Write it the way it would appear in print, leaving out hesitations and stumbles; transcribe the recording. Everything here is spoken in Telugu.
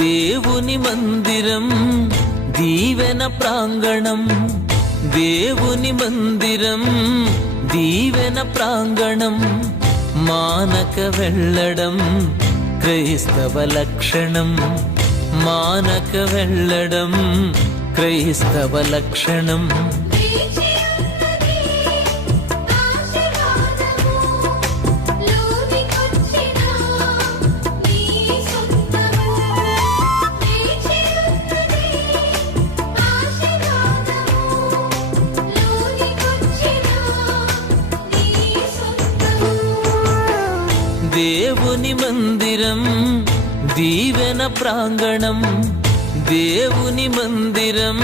దేవుని మందిరం దీవెన ప్రాంగణం, దేవుని మందిరం దీవెన ప్రాంగణం, మానక వెళ్ళడం క్రైస్తవ లక్షణం, మానక వెళ్ళడం క్రైస్తవ లక్షణం. దేవుని మందిరం దీవెన ప్రాంగణం, దేవుని మందిరం